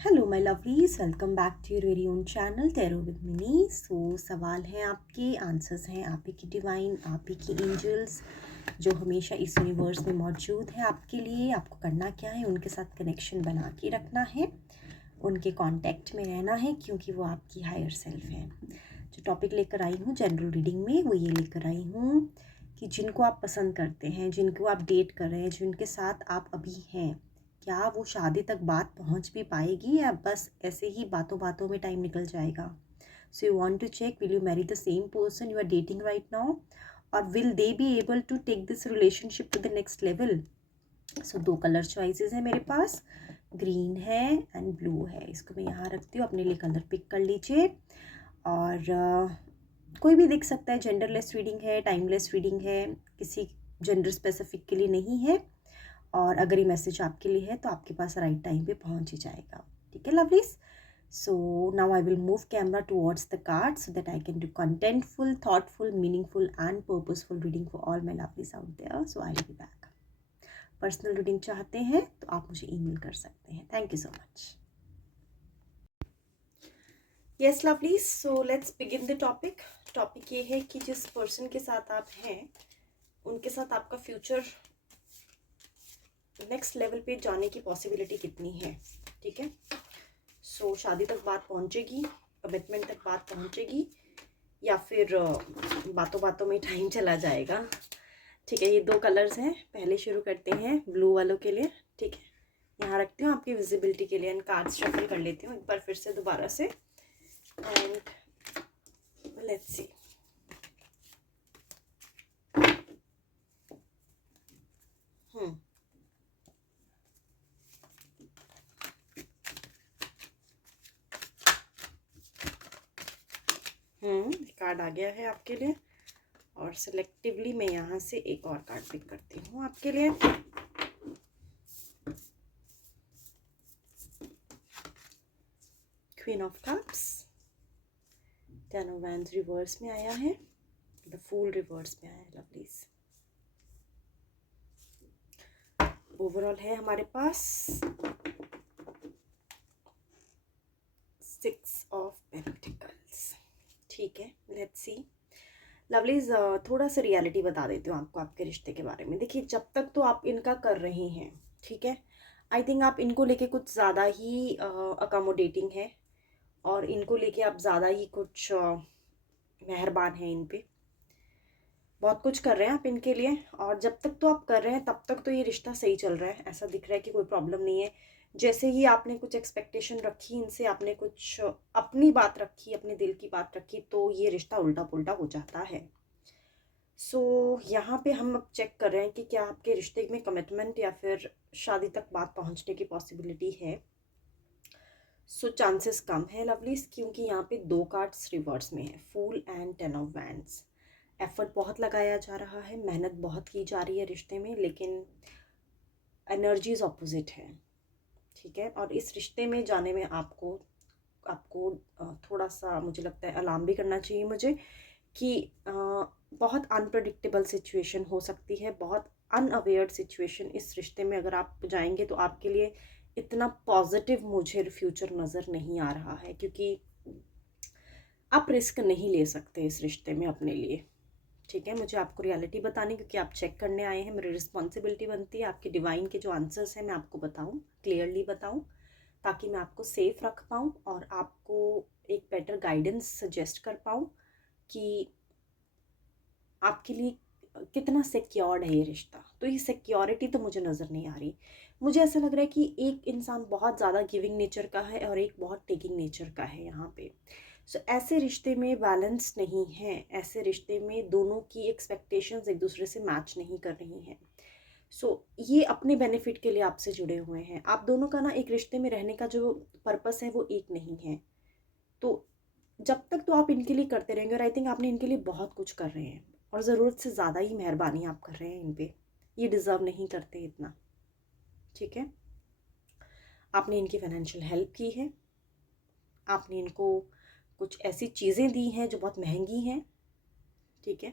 Hello my lovelies, welcome back to your very own channel tarot with Mini. सवाल हैं आपके, answers हैं आप ही की डिवाइन, आप ही की एंजल्स जो हमेशा इस यूनिवर्स में मौजूद है आपके लिए। आपको करना क्या है, उनके साथ कनेक्शन बना के रखना है, उनके कांटेक्ट में रहना है, क्योंकि वो आपकी हायर सेल्फ है। जो टॉपिक लेकर आई हूँ जनरल रीडिंग में, वो ये लेकर आई हूँ कि जिनको आप पसंद करते हैं, जिनको आप डेट कर रहे हैं, जिनके साथ आप अभी हैं, क्या वो शादी तक बात पहुंच भी पाएगी या बस ऐसे ही बातों बातों में टाइम निकल जाएगा। So you want to check, will you marry the same person you are dating right now, और will they be able to take this relationship to the next level. So दो कलर चॉइसेस है मेरे पास, green है and blue है। इसको मैं यहाँ रखती हूँ, अपने लिए कलर पिक कर लीजिए। और कोई भी देख सकता है, जेंडरलेस रीडिंग है, टाइमलेस रीडिंग है, किसी जेंडर स्पेसिफिक के लिए नहीं है। और अगर ये मैसेज आपके लिए है तो आपके पास राइट टाइम पे पहुंच ही जाएगा। ठीक है lovelies. So now I will move camera towards the card so that I can do contentful, thoughtful, meaningful and purposeful reading for all my lovelies out there. So I will be back. Personal reading चाहते हैं तो आप मुझे email कर सकते हैं। Thank you so much. Yes lovelies, so let's begin the topic. Topic ये है कि जिस पर्सन के साथ आप हैं उनके साथ आपका फ्यूचर नेक्स्ट लेवल पे जाने की पॉसिबिलिटी कितनी है। ठीक है, सो शादी तक बात पहुंचेगी, कमिटमेंट तक बात पहुंचेगी, या फिर बातों बातों में टाइम चला जाएगा। ठीक है, ये दो कलर्स हैं। पहले शुरू करते हैं ब्लू वालों के लिए। ठीक है, यहाँ रखती हूँ आपकी विजिबिलिटी के लिए, एंड कार्ड्स शफल कर लेती हूँ एक बार फिर से दोबारा से। And let's see. कार्ड आ गया है आपके लिए, और सिलेक्टिवली मैं यहाँ से एक और कार्ड पिक करती हूँ आपके लिए। Queen of cups, ten of wands reverse में आया है, द फूल रिवर्स में आया है लवलीज। ओवरऑल है हमारे पास 6 ऑफ पेंटिकल्स। ठीक है, लेट्स सी लवलीज। थोड़ा सा रियलिटी बता देती हूँ आपको आपके रिश्ते के बारे में। देखिए, जब तक तो आप इनका कर रहे हैं, ठीक है, आई थिंक आप इनको लेके कुछ ज़्यादा ही अकोमोडेटिंग है, और इनको लेके आप ज़्यादा ही कुछ मेहरबान हैं इन पे, बहुत कुछ कर रहे हैं आप इनके लिए। और जब तक तो आप कर रहे हैं तब तक तो ये रिश्ता सही चल रहा है, ऐसा दिख रहा है कि कोई प्रॉब्लम नहीं है। जैसे ही आपने कुछ एक्सपेक्टेशन रखी इनसे, आपने कुछ अपनी बात रखी, अपने दिल की बात रखी, तो ये रिश्ता उल्टा पुल्टा हो जाता है। सो यहाँ पे हम अब चेक कर रहे हैं कि क्या आपके रिश्ते में कमिटमेंट या फिर शादी तक बात पहुँचने की पॉसिबिलिटी है। सो चांसेस कम है लवलीज, क्योंकि यहाँ पे दो कार्ड्स रिवर्स में है, fool and ten of wands. Effort बहुत लगाया जा रहा है, मेहनत बहुत की जा रही है रिश्ते में, लेकिन एनर्जीज ऑपोजिट है। ठीक है, और इस रिश्ते में जाने में आपको आपको थोड़ा सा मुझे लगता है अलार्म भी करना चाहिए मुझे, कि बहुत अनप्रडिक्टेबल सिचुएशन हो सकती है, बहुत अनअवेयर्ड सिचुएशन इस रिश्ते में अगर आप जाएंगे तो आपके लिए इतना पॉजिटिव मुझे फ्यूचर नज़र नहीं आ रहा है, क्योंकि आप रिस्क नहीं ले सकते इस रिश्ते में अपने लिए। ठीक है, मुझे आपको रियलिटी बतानी, क्योंकि आप चेक करने आए हैं, मेरी रिस्पॉन्सिबिलिटी बनती है आपके डिवाइन के जो आंसर्स हैं मैं आपको बताऊं, क्लियरली बताऊं, ताकि मैं आपको सेफ रख पाऊं और आपको एक बेटर गाइडेंस सजेस्ट कर पाऊं कि आपके लिए कितना सिक्योर्ड है ये रिश्ता। तो ये सिक्योरिटी तो मुझे नज़र नहीं आ रही। मुझे ऐसा लग रहा है कि एक इंसान बहुत ज़्यादा गिविंग नेचर का है और एक बहुत टेकिंग नेचर का है यहाँ पे। सो ऐसे रिश्ते में बैलेंस नहीं है, ऐसे रिश्ते में दोनों की एक्सपेक्टेशंस एक दूसरे से मैच नहीं कर रही हैं। सो ये अपने बेनिफिट के लिए आपसे जुड़े हुए हैं। आप दोनों का ना एक रिश्ते में रहने का जो पर्पस है वो एक नहीं है। तो जब तक तो आप इनके लिए करते रहेंगे, और आई थिंक आपने इनके लिए बहुत कुछ कर रहे हैं, और ज़रूरत से ज़्यादा ही मेहरबानी आप कर रहे हैं इन पे, ये डिज़र्व नहीं करते इतना। ठीक है, आपने इनकी फाइनेंशियल हेल्प की है, आपने इनको कुछ ऐसी चीज़ें दी हैं जो बहुत महंगी हैं। ठीक है,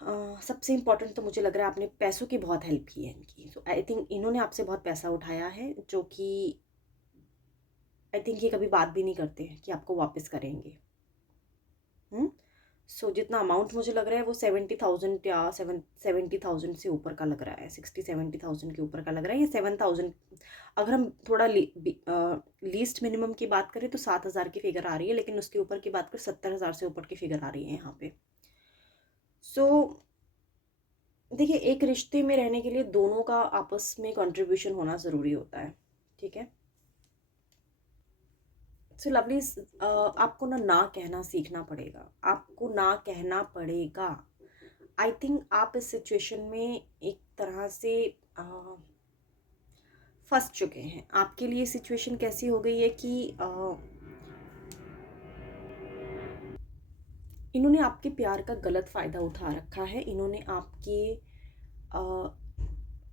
सबसे इम्पोर्टेंट तो मुझे लग रहा है आपने पैसों की बहुत हेल्प की है इनकी। सो आई थिंक इन्होंने आपसे बहुत पैसा उठाया है, जो कि आई थिंक ये कभी बात भी नहीं करते कि आपको वापस करेंगे। सो जितना अमाउंट मुझे लग रहा है वो 70,000 या 70,000 से ऊपर का लग रहा है, 60-70,000 के ऊपर का लग रहा है, ये 7,000। अगर हम थोड़ा लीस्ट मिनिमम की बात करें तो 7,000 की फिगर आ रही है, लेकिन उसके ऊपर की बात करें 70,000 से ऊपर की फिगर आ रही है यहाँ पे। सो देखिए, एक रिश्ते में रहने के लिए दोनों का आपस में कंट्रीब्यूशन होना ज़रूरी होता है, ठीक है। सो लवली, आपको ना कहना सीखना पड़ेगा, आपको ना कहना पड़ेगा। आई थिंक आप इस सिचुएशन में एक तरह से फंस चुके हैं। आपके लिए सिचुएशन कैसी हो गई है कि इन्होंने आपके प्यार का गलत फ़ायदा उठा रखा है। इन्होंने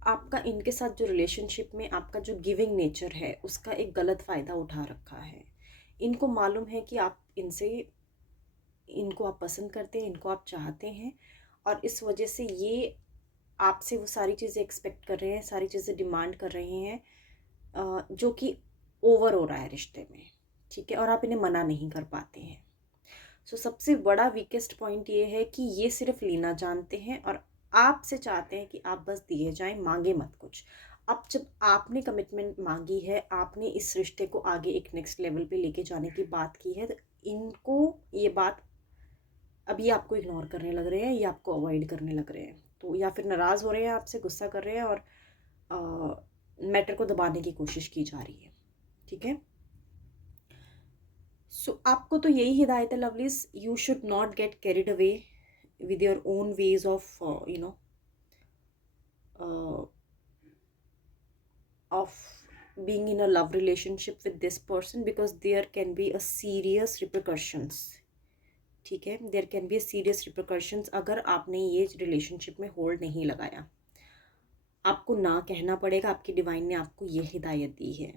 आपका इनके साथ जो रिलेशनशिप में आपका जो गिविंग नेचर है उसका एक गलत फ़ायदा उठा रखा है। इनको मालूम है कि इनको आप पसंद करते हैं, इनको आप चाहते हैं, और इस वजह से ये आपसे वो सारी चीज़ें एक्सपेक्ट कर रहे हैं, सारी चीज़ें डिमांड कर रहे हैं, जो कि ओवर हो रहा है रिश्ते में, ठीक है, और आप इन्हें मना नहीं कर पाते हैं। सो सबसे बड़ा वीकेस्ट पॉइंट ये है कि ये सिर्फ लेना जानते हैं और आपसे चाहते हैं कि आप बस दिए जाएं, मांगे मत कुछ। अब जब आपने कमिटमेंट मांगी है, आपने इस रिश्ते को आगे एक नेक्स्ट लेवल पे लेके जाने की बात की है, तो इनको ये बात अभी आपको इग्नोर करने लग रहे हैं या आपको अवॉइड करने लग रहे हैं, तो या फिर नाराज़ हो रहे हैं आपसे, गुस्सा कर रहे हैं, और मैटर को दबाने की कोशिश की जा रही है, ठीक है। सो आपको तो यही हिदायत है lovelies, you should not get carried away with your own ways of of being in a love relationship with this person, because there can be a serious repercussions, ठीक है, देयर कैन बी सीरियस रिpercussions अगर आपने ये relationship में hold नहीं लगाया। आपको ना कहना पड़ेगा, आपकी डिवाइन ने आपको ये हिदायत दी है।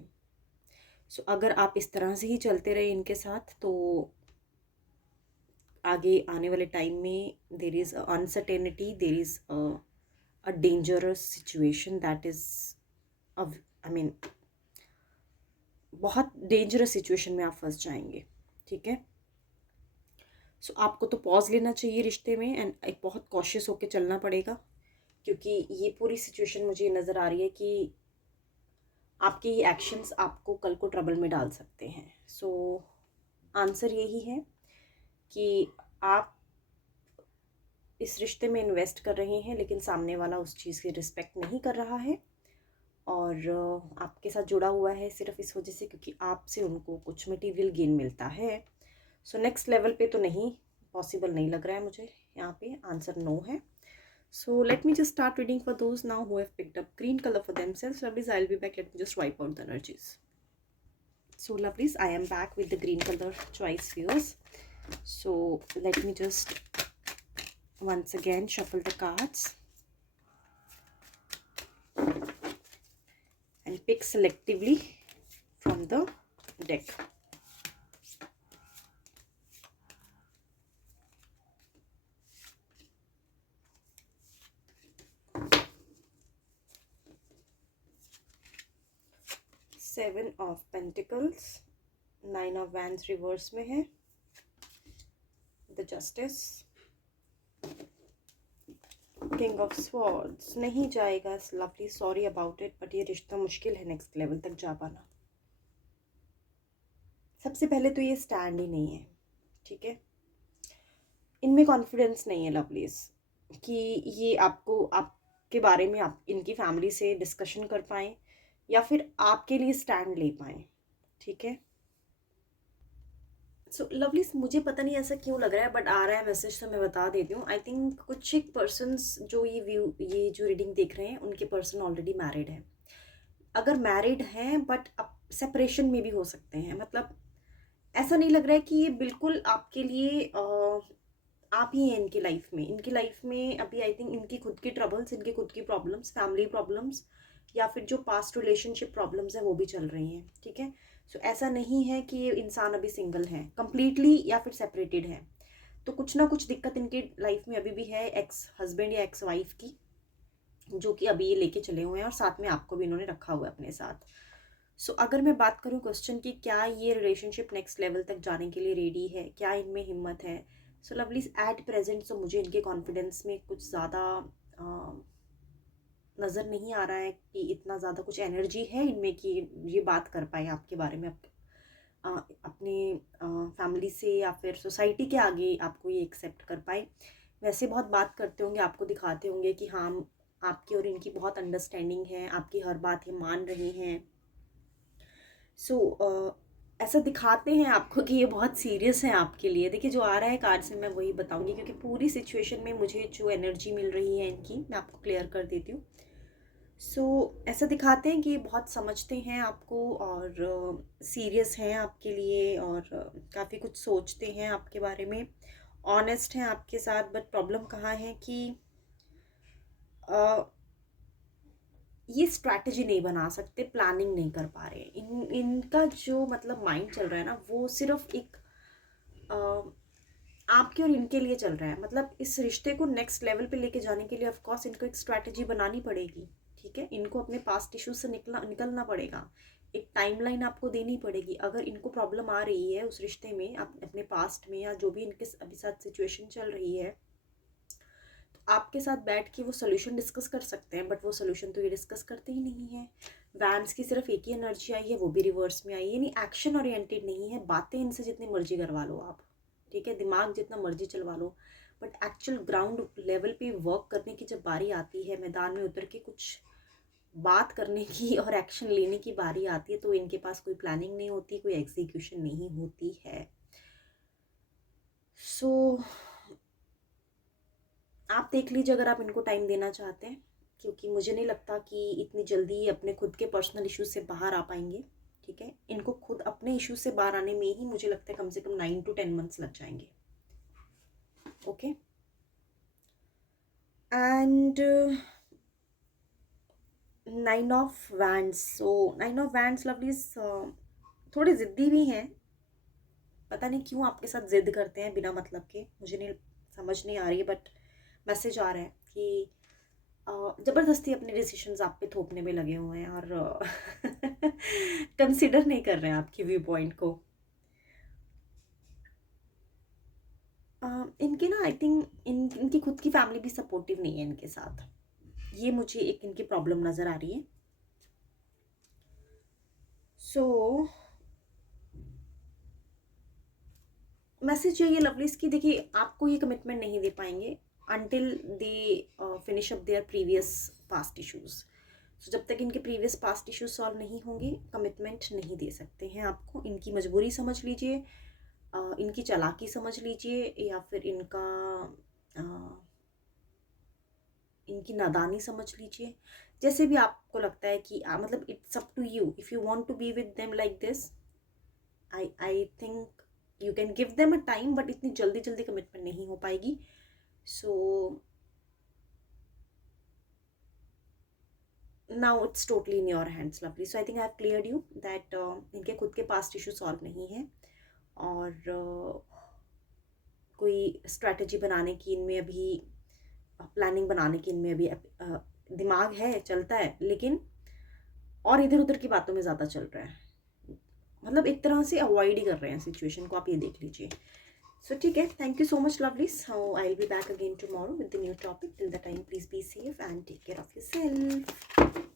सो अगर आप इस तरह से ही चलते रहे इनके साथ, तो आगे आने वाले टाइम में there is uncertainty, there is a dangerous situation, that is I mean बहुत डेंजरस सिचुएशन में आप फंस जाएंगे, ठीक है। सो आपको तो पॉज लेना चाहिए रिश्ते में, एंड एक बहुत कॉशियस होकर चलना पड़ेगा, क्योंकि ये पूरी सिचुएशन मुझे नज़र आ रही है कि आपके ये एक्शंस आपको कल को ट्रबल में डाल सकते हैं। सो आंसर यही है कि आप इस रिश्ते में इन्वेस्ट कर रहे हैं, लेकिन सामने वाला उस चीज़ की रिस्पेक्ट नहीं कर रहा है, और आपके साथ जुड़ा हुआ है सिर्फ इस वजह से क्योंकि आपसे उनको कुछ मटेरियल गेन मिलता है। सो नेक्स्ट लेवल पे तो नहीं, पॉसिबल नहीं लग रहा है मुझे, यहाँ पे आंसर नो है। So let me just start reading for those now who have picked up green colour for themselves. Lovelies, I will be back, let me just wipe out the energies. So lovelies, I am back with the green colour choice viewers. So let me just once again shuffle the cards and pick selectively from the deck. Seven of Pentacles, Nine of Wands reverse में है, The Justice, king of swords. नहीं जाएगा lovely, sorry about it, but ये रिश्ता मुश्किल है next level तक जा पाना। सबसे पहले तो ये स्टैंड ही नहीं है, ठीक है, इनमें कॉन्फिडेंस नहीं है लवलीज कि ये आपके बारे में आप इनकी फैमिली से डिस्कशन कर पाएँ या फिर आपके लिए स्टैंड ले पाएँ, ठीक है। सो लवलीज, मुझे पता नहीं ऐसा क्यों लग रहा है, बट आ रहा है मैसेज, तो मैं बता देती हूँ। आई थिंक कुछ एक पर्सन्स जो ये जो रीडिंग देख रहे हैं, उनके पर्सन ऑलरेडी मैरिड है। अगर मैरिड हैं बट अब सेपरेशन में भी हो सकते हैं, मतलब ऐसा नहीं लग रहा है कि ये बिल्कुल आपके लिए आप ही हैं इनकी लाइफ में अभी। आई थिंक इनकी खुद की ट्रबल्स, इनकी खुद की प्रॉब्लम्स, फैमिली प्रॉब्लम्स, या फिर जो पास्ट रिलेशनशिप प्रॉब्लम्स हैं वो भी चल रही हैं, ठीक है। सो ऐसा नहीं है कि ये इंसान अभी सिंगल है कंप्लीटली या फिर सेपरेटेड है। तो कुछ ना कुछ दिक्कत इनकी लाइफ में अभी भी है, एक्स हस्बैंड या एक्स वाइफ की, जो कि अभी ये लेके चले हुए हैं, और साथ में आपको भी इन्होंने रखा हुआ है अपने साथ। सो अगर मैं बात करूँ क्वेश्चन की क्या ये रिलेशनशिप नेक्स्ट लेवल तक जाने के लिए रेडी है, क्या इनमें हिम्मत है, सो लवली एट प्रेजेंट तो मुझे इनके कॉन्फिडेंस में कुछ ज़्यादा नज़र नहीं आ रहा है कि इतना ज़्यादा कुछ एनर्जी है इनमें कि ये बात कर पाए आपके बारे में, अपने फैमिली से या फिर सोसाइटी के आगे आपको ये एक्सेप्ट कर पाए। वैसे बहुत बात करते होंगे, आपको दिखाते होंगे कि हाँ आपकी और इनकी बहुत अंडरस्टैंडिंग है, आपकी हर बात ये मान रही हैं। सो ऐसा दिखाते हैं आपको कि ये बहुत सीरियस है आपके लिए। देखिए जो आ रहा है कार्ड से मैं वही बताऊंगी, क्योंकि पूरी सिचुएशन में मुझे जो एनर्जी मिल रही है इनकी, मैं आपको क्लियर कर देती हूँ। ऐसा दिखाते हैं कि बहुत समझते हैं आपको और सीरियस हैं आपके लिए, और काफ़ी कुछ सोचते हैं आपके बारे में, ऑनेस्ट हैं आपके साथ। बट प्रॉब्लम कहाँ है कि ये स्ट्रैटेजी नहीं बना सकते, प्लानिंग नहीं कर पा रहे। इनका जो मतलब माइंड चल रहा है ना, वो सिर्फ एक आपके और इनके लिए चल रहा है। मतलब इस रिश्ते को नेक्स्ट लेवल पे लेके जाने के लिए ऑफ कोर्स इनको एक स्ट्रैटेजी बनानी पड़ेगी, ठीक है। इनको अपने पास्ट इश्यूज से निकलना पड़ेगा, एक टाइमलाइन आपको देनी पड़ेगी। अगर इनको प्रॉब्लम आ रही है उस रिश्ते में, अपने पास्ट में, या जो भी इनके अभी साथ सिचुएशन चल रही है, तो आपके साथ बैठ के वो सोल्यूशन डिस्कस कर सकते हैं। बट वो सोल्यूशन तो ये डिस्कस करते ही नहीं है। वैंस की सिर्फ एक ही एनर्जी आई है, वो भी रिवर्स में आई है, यानी एक्शन ओरिएंटेड नहीं है। बातें इनसे जितनी मर्जी करवा लो आप, ठीक है, दिमाग जितना मर्जी चलवा लो, बट एक्चुअल ग्राउंड लेवल पे वर्क करने की जब बारी आती है, मैदान में उतर के कुछ बात करने की और एक्शन लेने की बारी आती है, तो इनके पास कोई प्लानिंग नहीं होती, कोई एग्जीक्यूशन नहीं होती है। सो आप देख लीजिए अगर आप इनको टाइम देना चाहते हैं, क्योंकि मुझे नहीं लगता कि इतनी जल्दी अपने खुद के पर्सनल इश्यूज से बाहर आ पाएंगे, ठीक है। इनको खुद अपने इश्यूज से बाहर आने में ही मुझे लगता है कम से कम 9 to 10 मंथ्स लग जाएंगे, okay. And 9 of wands, so 9 of wands lovelies थोड़े ज़िद्दी भी हैं। पता नहीं क्यों आपके साथ ज़िद करते हैं बिना मतलब के, मुझे नहीं समझ नहीं आ रही है। बट मैसेज आ रहा है कि ज़बरदस्ती अपने डिसीजंस आप पे थोपने में लगे हुए हैं, और कंसिडर नहीं कर रहे हैं आपकी व्यू पॉइंट को। इनके ना आई थिंक इनकी खुद की फैमिली भी सपोर्टिव नहीं है इनके साथ, ये मुझे एक इनकी प्रॉब्लम नज़र आ रही है। सो मैसेज यही है लवलीज की, देखिए आपको ये कमिटमेंट नहीं दे पाएंगे until they finish up their previous past issues. So जब तक इनके प्रीवियस पास्ट इश्यूज सॉल्व नहीं होंगे, कमिटमेंट नहीं दे सकते हैं आपको। इनकी मजबूरी समझ लीजिए, इनकी चालाकी समझ लीजिए, या फिर इनकी नादानी समझ लीजिए, जैसे भी आपको लगता है कि मतलब it's up to you. If you want to be with them like this, I think you can give them a time, but इतनी जल्दी जल्दी कमिटमेंट नहीं हो पाएगी। So now it's totally in your hands lovely. So I think I have cleared you that इनके खुद के past issue solve नहीं है, और कोई स्ट्रैटेजी बनाने की इनमें अभी, प्लानिंग बनाने की इनमें अभी दिमाग है, चलता है, लेकिन और इधर उधर की बातों में ज़्यादा चल रहा है। मतलब एक तरह से अवॉइड ही कर रहे हैं सिचुएशन को, आप ये देख लीजिए। सो ठीक है, thank you so much lovely. So I will be back again tomorrow with the new topic. Till the time please be safe and take care of yourself.